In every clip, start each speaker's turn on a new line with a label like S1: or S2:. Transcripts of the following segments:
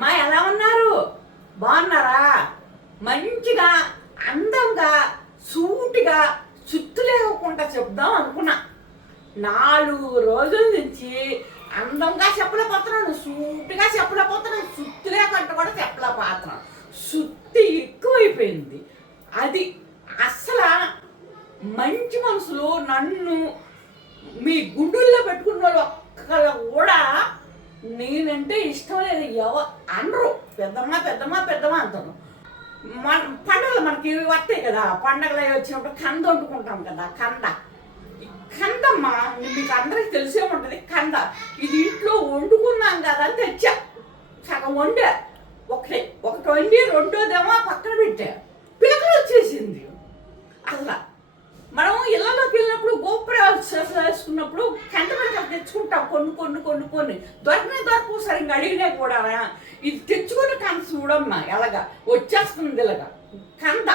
S1: మా ఎలా ఉన్నారు? బాగున్నారా? మంచిగా అందంగా సూటిగా చుత్తు లేకుండా చెప్దాం అనుకున్నా. నాలుగు రోజుల నుంచి అందంగా చెప్పలేకపోతున్నాను సూటిగా చెప్పలేకపోతున్నాను సుత్తు లేకుండా కూడా చెప్పలేకపోతున్నాను సుత్తి ఎక్కువైపోయింది. అది అసలు మంచి మనసులో నన్ను మీ గుండెల్లో పెట్టుకున్న వాళ్ళు ఒక్కళ్ళు కూడా నేనంటే ఇష్టం లేదు. ఎవ అనరు. పెద్దమ్మ పెద్దమ్మ పెద్దమ్మ అంటాను మన పండుగలు మనకి ఇవి వస్తాయి కదా. పండగలు అవి వచ్చినప్పుడు కంద వండుకుంటాం కదా కంద. కందమ్మ మీకు అందరికి తెలిసే ఉంటుంది కంద. ఇది ఇంట్లో వండుకున్నాం కదా అని తెచ్చా. సగం వండా. ఒకటే ఒకటి వండి రెండోదేమో పక్కన పెట్టా. పిలకలు వచ్చేసింది. అసలు మనం ఇళ్ళలోకి వెళ్ళినప్పుడు గోపురాలు వేసుకున్నప్పుడు కంట తెచ్చుకుంటాం. కొన్ని కొన్ని కొన్ని కొన్ని. దొరికిన దొరకు సరిగ్గా అడిగినా కూడా ఇది తెచ్చుకుని కంద చూడమ్మా ఎలాగా? వచ్చేస్తుంది ఇలాగా. కంద.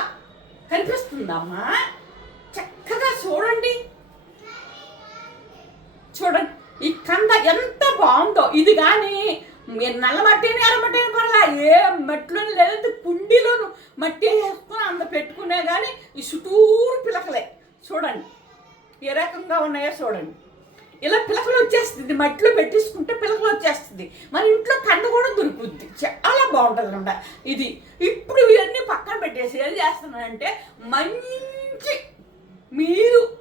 S1: కనిపిస్తుందమ్మా. చక్కగా చూడండి. చూడండి. ఈ కంద ఎంత బాగుందో. ఇది కానీ నల్ల మట్టిని ఎర్ర కొనలా. ఏ మట్టిలో లేదంటే కుండీలోను మట్టి వేసుకొని అంత పెట్టుకునే కానీ ఈ చుట్టూరు పిలకలే. చూడండి. ఏ రకంగా ఉన్నాయో చూడండి. ఇలా పిలకలు వచ్చేస్తుంది. మట్టిలో పెట్టేసుకుంటే పిలకలు వచ్చేస్తుంది. మన ఇంట్లో కండ కూడా దొరుకుద్ది. చాలా బాగుంటుంది అనమాట. ఇది ఇప్పుడు ఇవన్నీ పక్కన పెట్టేసి ఏం చేస్తున్నానంటే మంచి మీరు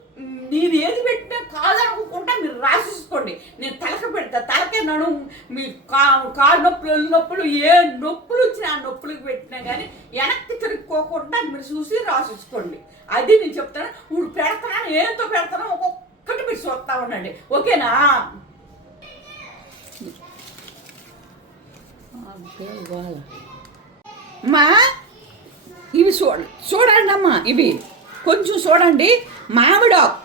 S1: నేను ఏది పెట్టినా కాదనుకోకుండా మీరు రాసేసుకోండి. నేను తలక పెడతా. తలకే నడు మీ కా కాలు నొప్పులు నొప్పులు ఏ నొప్పులు వచ్చినా ఆ నొప్పులకు పెట్టినా కానీ వెనక్కి తిరుక్కోకుండా మీరు చూసి రాసేసుకోండి. అది నేను చెప్తాను. ఇప్పుడు పెడతాను ఏంతో పెడతాను ఒక్కొక్కటి మీరు చూస్తా ఉండండి. ఓకేనా? మా ఇవి చూడ చూడండి అమ్మా ఇవి. కొంచెం చూడండి. మామిడాకు.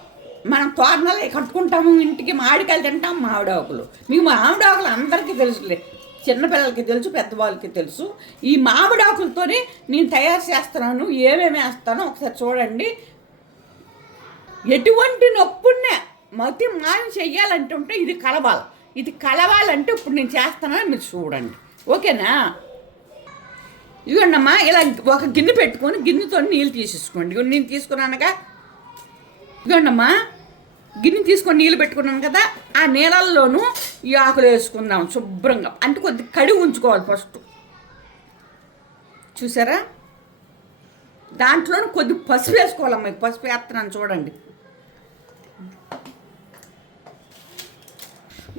S1: మనం తోరణాలు కట్టుకుంటాము ఇంటికి మామిడికాయలు తింటాం మామిడాకులు. మీకు మామిడాకులు అందరికీ తెలుసులే. చిన్నపిల్లలకి తెలుసు పెద్దవాళ్ళకి తెలుసు. ఈ మామిడాకులతోనే నేను తయారు చేస్తున్నాను ఏమేమి వేస్తానో ఒకసారి చూడండి. ఎటువంటి నొప్పునే మతి మాయం చెయ్యాలంటుంటే ఇది కలవాలి. ఇది కలవాలంటే ఇప్పుడు నేను చేస్తానని మీరు చూడండి. ఓకేనా? ఇదిగోండమ్మా ఇలా ఒక గిన్నె పెట్టుకొని గిన్నెతో నీళ్ళు తీసేసుకోండి. ఇదిగో నేను తీసుకున్నానుగా. ఇదిగోండమ్మా గిన్నె తీసుకొని నీళ్ళు పెట్టుకున్నాను కదా ఆ నీళ్ళల్లోనూ ఈ ఆకులు వేసుకుందాం శుభ్రంగా. అంటే కొద్ది కడిగి ఉంచుకోవాలి ఫస్ట్. చూసారా? దాంట్లోనూ కొద్ది పసుపు వేసుకోవాలమ్మా ఈ పసుపు వేస్తున్నాను చూడండి.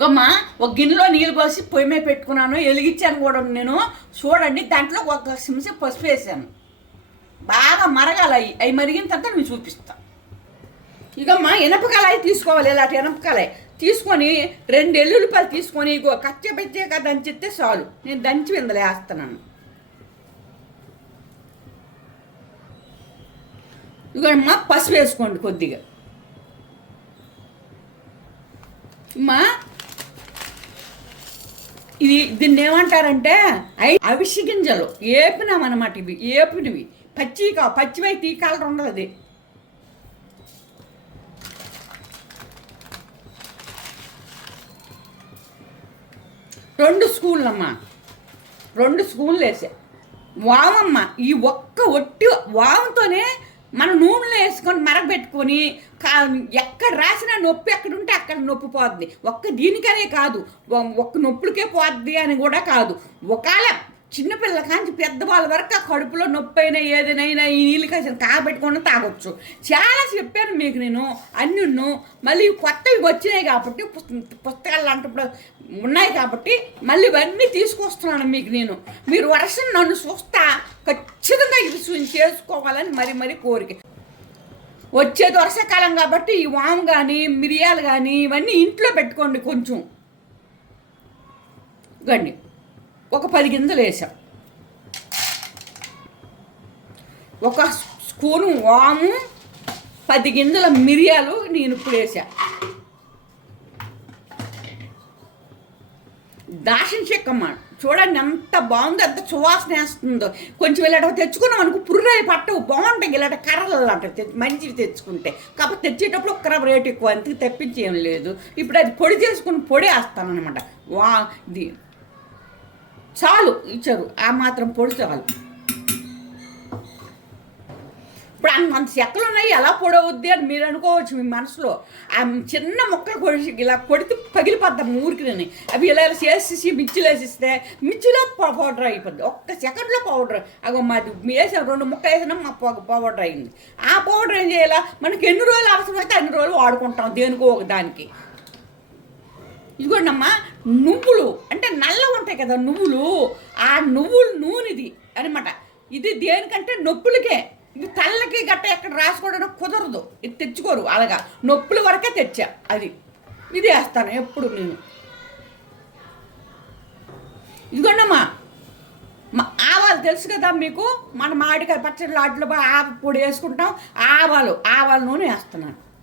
S1: గమ్మా ఒక గిన్నెలో నీళ్ళు పోసి పొయ్యి మీద పెట్టుకున్నాను వెలిగించాను కూడా నేను. చూడండి దాంట్లో ఒక సిమ్స పసుపు వేసాను. బాగా మరగాలి అవి. అవి మరిగిన తర్వాత నేను చూపిస్తాను ఇకమ్మా ఇనపకాయ తీసుకోవాలి ఇలాంటి ఇనపకాయ తీసుకొని రెండు ఎల్లుల్లిపాయలు తీసుకొని ఇగో కచ్చ దంచితే చాలు. నేను దంచి విందలే వేస్తున్నాను ఇగోమ్మా పసుపు వేసుకోండి కొద్దిగా. అమ్మా ఇది దీన్ని ఏమంటారంటే ఐ అవిసి గింజలు. ఏపినామన్నమాట ఇవి ఏపినవి. పచ్చి కా పచ్చివై కలర్ ఉండదు రెండు స్కూళ్ళు అమ్మా రెండు స్కూళ్ళు వేసా. వామమ్మ ఈ ఒక్క ఒట్టి వాముతోనే మన నూనెలో వేసుకొని మరగబెట్టుకొని కా ఎక్కడ రాసినా నొప్పి ఎక్కడ ఉంటే అక్కడ నొప్పి పోద్ది. ఒక్క దీనికనే కాదు. ఒక్క నొప్పులకే పోద్ది అని కూడా కాదు. ఒకవేళ చిన్నపిల్లల కాంచి పెద్దవాళ్ళ వరకు ఆ కడుపులో నొప్పి అయినా ఏదైనా ఈ నీళ్ళు కాసిన కాబెట్టుకొని తాగొచ్చు. చాలా చెప్పాను మీకు నేను అన్నిను మళ్ళీ కొత్తవి వచ్చినాయి కాబట్టి పుస్త- పుస్తకాలు అంటప్పుడు ఉన్నాయి కాబట్టి మళ్ళీ ఇవన్నీ తీసుకొస్తున్నాను మీకు నేను. మీరు వర్షం నన్ను చూస్తా ఖచ్చితంగా ఇది చేసుకోవాలని మరి మరి కోరిక. వచ్చేది వర్షాకాలం కాబట్టి ఈ వాము కానీ మిరియాలు కానీ ఇవన్నీ ఇంట్లో పెట్టుకోండి కొంచెం. గండి ఒక పది గింజలు వేసాం. ఒక స్పూను వాము పది గింజల మిరియాలు నేను ఇప్పుడు వేసా. దాచిన చెక్కమ్మ చూడండి ఎంత బాగుందో ఎంత సువాసన వేస్తుందో. కొంచెం ఇలాంటి తెచ్చుకున్నాం అనుకో పుర్రాయి పట్టవు బాగుంటాయి ఇలాంటి కర్రలు అలాంటివి మంచివి తెచ్చుకుంటే. కాకపోతే తెచ్చేటప్పుడు ఒక్క రేటు ఎక్కువ అంతకు తెప్పించేం లేదు. ఇప్పుడు అది పొడి చేసుకుని పొడి వేస్తాను అనమాట వా చాలు ఇచ్చారు. ఆ మాత్రం పొడి చాలు. ఇప్పుడు అంత చెక్కలు ఉన్నాయి ఎలా పొడవుద్ది అని మీరు అనుకోవచ్చు మీ మనసులో. ఆ చిన్న ముక్కలు కొడి ఇలా కొడితే పగిలిపోద్దాం ఊరికి అవి ఇలా ఇలా చేసేసి మిర్చిలో వేసిస్తే మిర్చిలో పౌడర్ అయిపోద్ది. ఒక్క సెకండ్లో పౌడర్. అగో మాది వేసాం రెండు ముక్క వేసినా మా పౌడర్ అయింది. ఆ పౌడర్ ఏం చేయాలా? మనకి ఎన్ని రోజులు అవసరమైతే అన్ని రోజులు వాడుకుంటాం దేనికో ఒక దానికి. ఇదిగోండమ్మా నువ్వులు. అంటే నల్లగా ఉంటాయి కదా నువ్వులు. ఆ నువ్వులు నూనెది అనమాట ఇది దేనికంటే నొప్పులకే. ఇది తల్లకి గట్ట ఎక్కడ రాసుకోవడం కుదరదు. ఇది తెచ్చుకోరు అలాగా. నొప్పుల వరకే తెచ్చా అది. ఇది వేస్తాను ఎప్పుడు నేను. ఇదిగోండమ్మా. మా ఆవాలు తెలుసు కదా మీకు? మన మామిడికాయ పచ్చడి లాట్లో ఆవ పొడి వేసుకుంటాం. ఆవాలు ఆవాల నూనె వేస్తున్నాను.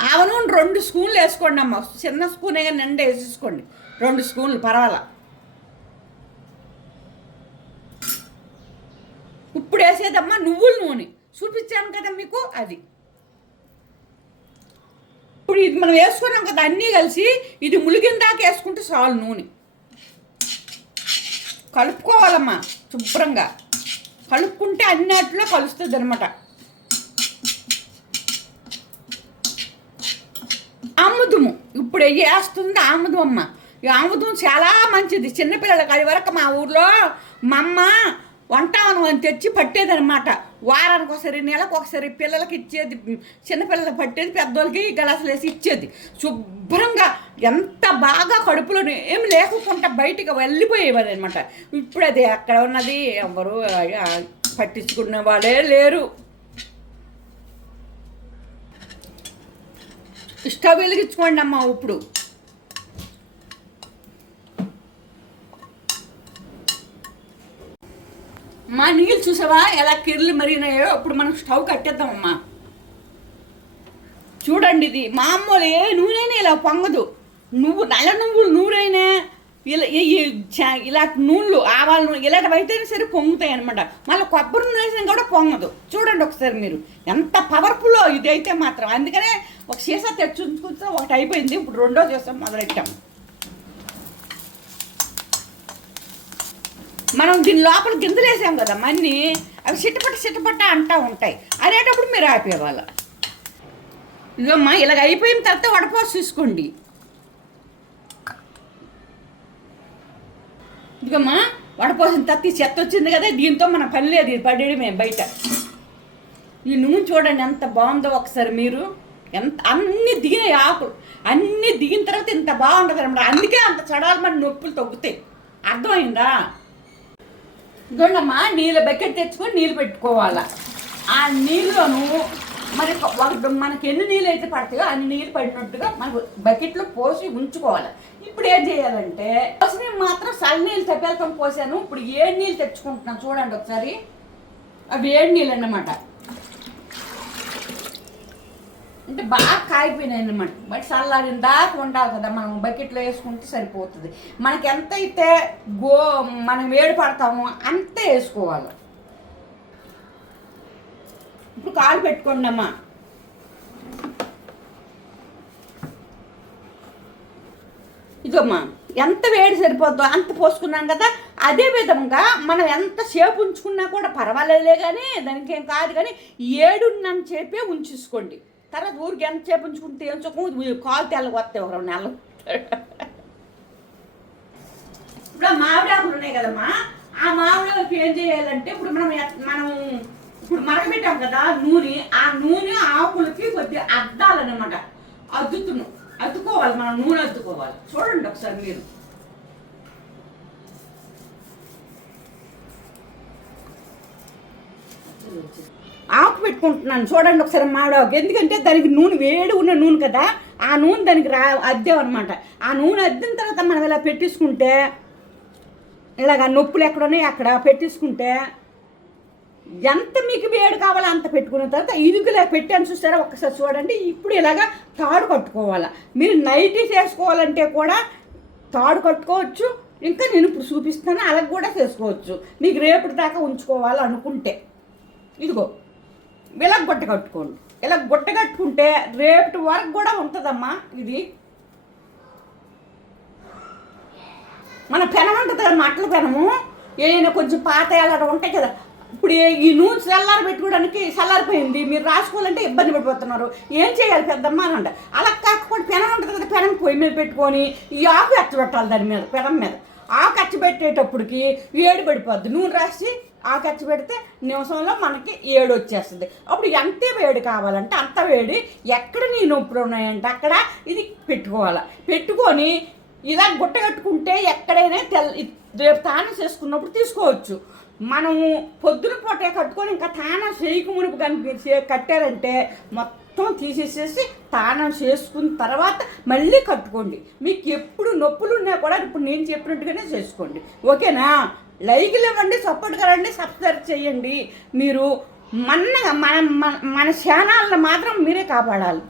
S1: ఆవ నూనె రెండు స్పూన్లు వేసుకోండి అమ్మ. చిన్న స్పూనే కానీ నిండా వేసేసుకోండి. రెండు స్పూన్లు పర్వాలా? ఇప్పుడు వేసేదమ్మా నువ్వుల నూనె. చూపించాను కదా మీకు అది. ఇప్పుడు ఇది మనం వేసుకున్నాం కదా అన్నీ కలిసి ఇది ములిగిన దాకా వేసుకుంటే చాలు నూనె. కలుపుకోవాలమ్మా శుభ్రంగా. కలుపుకుంటే అన్నట్లో కలుస్తుంది అనమాట ఆముదము. ఇప్పుడు వేస్తుంది ఆముదం అమ్మ ఈ ఆముదం చాలా మంచిది. చిన్నపిల్లలకి అది వరకు మా ఊర్లో మా అమ్మ వంటావనం అని తెచ్చి పట్టేదనమాట వారానికి ఒకసారి నెలకు ఒకసారి పిల్లలకి ఇచ్చేది. చిన్నపిల్లలకి పట్టేది పెద్దోళ్ళకి గలాసులు వేసి ఇచ్చేది. శుభ్రంగా ఎంత బాగా కడుపులో ఏం లేకుండా బయటికి వెళ్ళిపోయేవారు అనమాట ఇప్పుడు అది ఎక్కడ ఉన్నది? ఎవరు పట్టించుకున్న పట్టించుకునే వాళ్ళే లేరు. స్టవ్ వెలిగించుకోండి అమ్మ ఇప్పుడు. మా నీళ్ళు చూసావా ఎలా కిర్లు మరిగినాయో? ఇప్పుడు మనం స్టవ్ కట్టేద్దామమ్మా. చూడండి ఇది. మామూలు ఏ నూనెనే ఇలా పొంగదు. నువ్వు నల్ల నువ్వులు నూనెనే ఇలా ఈ- చ- ఇలా నూనెలు ఆవాల నూనె ఇలాంటివి అయితేనే సరే పొంగుతాయి అనమాట మళ్ళీ కొబ్బరి నూనె వేసినా కూడా పొంగదు. చూడండి ఒకసారి మీరు. ఎంత పవర్ఫుల్లో ఇది అయితే మాత్రం. అందుకనే ఒక సీసా తెచ్చుకుంటే ఒకటి అయిపోయింది. ఇప్పుడు రెండో చేసాం మొదలెట్టాం. మనం దీని లోపల గింజలు వేసాం కదా మన్ని అవి చిట్టపట్ట చిట్టపట్ట అంటూ ఉంటాయి. అనేటప్పుడు మీరు ఆపేవాళ్ళ. ఇదమ్మా ఇలాగ అయిపోయిన తర్వాత వడపోసి చూసుకోండి. ఇదిగమ్మా వడపోసిన తత్తి చెత్త వచ్చింది కదా దీంతో మన పని లేదు ఇది పడేయడమే బయట. ఈ నూనె చూడండి ఎంత బాగుందో ఒకసారి మీరు. ఎంత అన్ని దిగినాయి ఆకులు అన్ని దిగిన తర్వాత ఇంత బాగుంటుంది అనమాట అందుకే అంత చడాలు మన నొప్పులు తగ్గుతాయి. అర్థమైందా? ఇదిగోండమ్మా నీళ్ళ బకెట్ తెచ్చుకొని నీళ్ళు పెట్టుకోవాలా. ఆ నీళ్ళను మరి ఒక మనకి ఎన్ని నీళ్ళు అయితే పడతాయో అన్ని నీళ్ళు పడినట్టుగా మనకు బకెట్లో పోసి ఉంచుకోవాలి. ఇప్పుడు ఏం చేయాలంటే పోసి మాత్రం చల్ల నీళ్ళు తెప్పేలకం పోసాను. ఇప్పుడు ఏ నీళ్ళు తెచ్చుకుంటున్నాను చూడండి ఒకసారి. అవి ఏడు నీళ్ళు అన్నమాట. అంటే బాగా కాగిపోయినాయి అనమాట బట్ చల్లారిన దాకా ఉండాలి కదా మనం బకెట్లో వేసుకుంటే సరిపోతుంది. మనకి ఎంత అయితే గో మనం వేడి పడతామో అంతే వేసుకోవాలి. ఇప్పుడు కాలు పెట్టుకోండి అమ్మా. ఇదమ్మా ఎంత వేడి సరిపోద్దో అంత పోసుకున్నాం కదా అదే విధంగా మనం ఎంత సేపు ఉంచుకున్నా కూడా పర్వాలేదులే కానీ దానికి ఏం కాదు కానీ ఏడున్నని చెప్పే ఉంచేసుకోండి. తర్వాత ఊరికి ఎంత సేపు ఉంచుకుంటే ఏం చొక్క కాలు తెల్లగొస్తాయి ఒక రెండు నెలలు ఇప్పుడు మామిడాకులు ఉన్నాయి కదమ్మా ఆ మామిడి ఏం చేయాలంటే ఇప్పుడు మనం మనం ఇప్పుడు మరగబెట్టాం కదా నూనె ఆ నూనె ఆకులకి కొద్దిగా అద్దాలన్నమాట అద్దుతున్నాం. అద్దుకోవాలి మనం నూనె అద్దుకోవాలి. చూడండి ఒకసారి మీరు. ఆకు పెట్టుకుంటున్నాను. చూడండి ఒకసారి మామిడాకు ఎందుకంటే దానికి నూనె వేడి ఉన్న నూనె కదా ఆ నూనె దానికి రా అద్దాం అనమాట ఆ నూనె అద్దిన తర్వాత మనం ఇలా పెట్టేసుకుంటే ఇలాగ నొప్పులు ఎక్కడ ఉన్నాయి అక్కడ పెట్టేసుకుంటే ఎంత మీకు వేడి కావాలో అంత పెట్టుకున్న తర్వాత ఇరుకులా పెట్టాను చూస్తారా? ఒక్కసారి చూడండి. ఇప్పుడు ఇలాగా తాడు కట్టుకోవాలి. మీరు నైటీస్ వేసుకోవాలంటే కూడా తాడు కట్టుకోవచ్చు. ఇంకా నేను ఇప్పుడు చూపిస్తాను. అలా కూడా చేసుకోవచ్చు. మీకు రేపటి దాకా ఉంచుకోవాలి అనుకుంటే. ఇదిగో ఇలా గుట్ట కట్టుకోండి. ఇలా గుట్ట కట్టుకుంటే రేపటి వరకు కూడా ఉంటుందమ్మా ఇది. మన పెనం ఉంటుంది కదా మట్టల పెనము? ఏదైనా కొంచెం పాత అలా ఉంటాయి కదా. ఇప్పుడు ఈ- నూనె చల్లారి పెట్టుకోవడానికి చల్లారిపోయింది. మీరు రాసుకోవాలంటే ఇబ్బంది పడిపోతున్నారు. ఏం చేయాలి పెద్దమ్మ అని అంట. అలా కాకపోతే పెనం ఉంటుంది కదా పెనం పొయ్యి మీద పెట్టుకొని ఈ ఆకు ఎచ్చబెట్టాలి దాని మీద పెనం మీద. ఆకు ఖర్చు పెట్టేటప్పటికి ఏడు పడిపోద్ది. నూనె రాసి ఆకు ఖర్చు పెడితే నిమిషంలో మనకి ఏడు వచ్చేస్తుంది. అప్పుడు ఎంత వేడి కావాలంటే అంత వేడి ఎక్కడ నీ నొప్పులు ఉన్నాయంటే అక్కడ ఇది పెట్టుకోవాలి. పెట్టుకొని ఇలా గుట్ట కట్టుకుంటే ఎక్కడైనా తెల్ల రేపు తానం చేసుకున్నప్పుడు తీసుకోవచ్చు. మనము పొద్దున పూటే కట్టుకొని ఇంకా తానం చేయకు మునుపు కానీ మీరు కట్టారంటే మొత్తం తీసేసేసి తానం చేసుకున్న తర్వాత మళ్ళీ కట్టుకోండి. మీకు ఎప్పుడు నొప్పులు ఉన్నా కూడా ఇప్పుడు నేను చెప్పినట్టుగానే చేసుకోండి. ఓకేనా? లైకులు ఇవ్వండి సపోర్ట్ కరండి సబ్స్క్రైబ్ చేయండి. మీరు మన మన- మన ఛానల్ని మాత్రం మీరే కాపాడాలి.